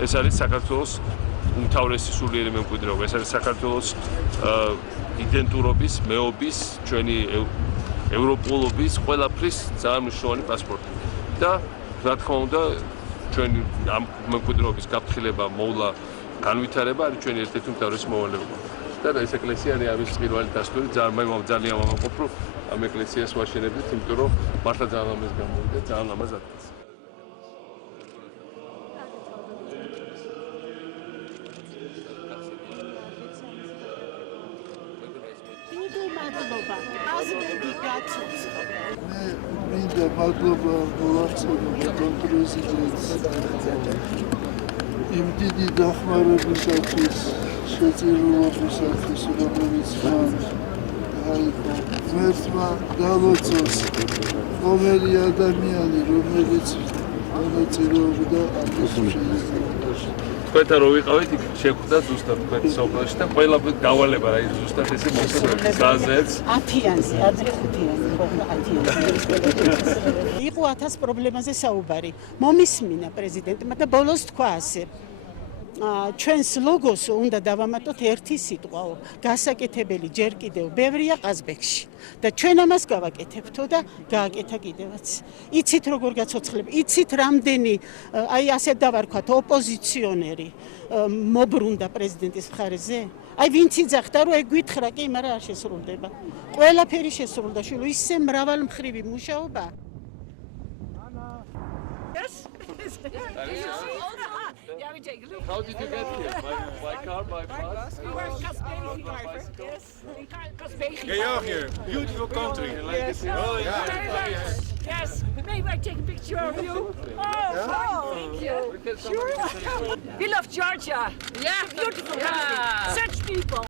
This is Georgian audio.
ეს არის საქართველოს უმთავრესი სულიერი მემკვიდრეობა. ეს არის საქართველოს იდენტურობის, მეობის, ჩვენი ევროპულობის ყველაფრის ძალიან მნიშვნელოვანი პასპორტი. და რა თქმა უნდა, ჩვენი ამ მემკვიდრეობის გაფრთხილება, მოვლა, განვითარება არის ჩვენი ერთ-ერთი უმთავრესი მოვალეობა. და ეს ეკლესია არის ამის პირველი დასტური, ძალიან ვამაყობ, რომ ამ ეკლესიას ვაშენებდით, იმიტომ რომ მართლა ძალიან ლამაზ გამოვიდა, ძალიან ლამაზ ადგილს. მინდა მადლობა მოვახსენო პრეზიდენტს იმ დიდი დახმარებისათვის, შეწირულობისათვის, რომელიც მან გაიგო. ღმერთმა დალოცოს ყოველი ადამიანი, რომელიც მონაწილეობდა ამის შესრულებაში. თქვენთან რო ვიყავით, იქ შეხვდა ზუსტად თქვენ სოფელში და ყველა დავალება რა ის ზუსტად ესე მოსწრებს გაზეთს. 10-იანზე, ადრე 5-იანზე, ხოლმე 10-იანზე. იყო 1000 პრობლემაზე საუბარი. მომისმინა პრეზიდენტმა და ბოლოს თქვა ასე. ჩვენს ლოგოს უნდა დავამატოთ ერთი სიტყვაო, გასაკეთებელი ჯერ კიდევ ბევრია ყაზბეგში და ჩვენ ამას გავაკეთებთო და გააკეთა კიდევაც. იცით როგორ გაცოცხლებ, იცით რამდენი აი ასე დავარქვათ ოპოზიციონერი მობრუნდა პრეზიდენტის მხარეზე? აი ვინც იძახდა რომ ეგ გვითხრა კი, მაგრამ არ შესრულდება. ყველაფერი შესრულდა, შვილო, ისე მრავალმხრივი მუშაობა. Yeah, we take a look. How did you get here? By car, by bus? We were in Kasbegi driver. Yes, in Kasbegi. Georgia, beautiful country. Yes. Oh, yeah. Yes. Maybe I take a picture of you. Oh, thank you. Sure. We love Georgia. Yeah, beautiful country. Such people.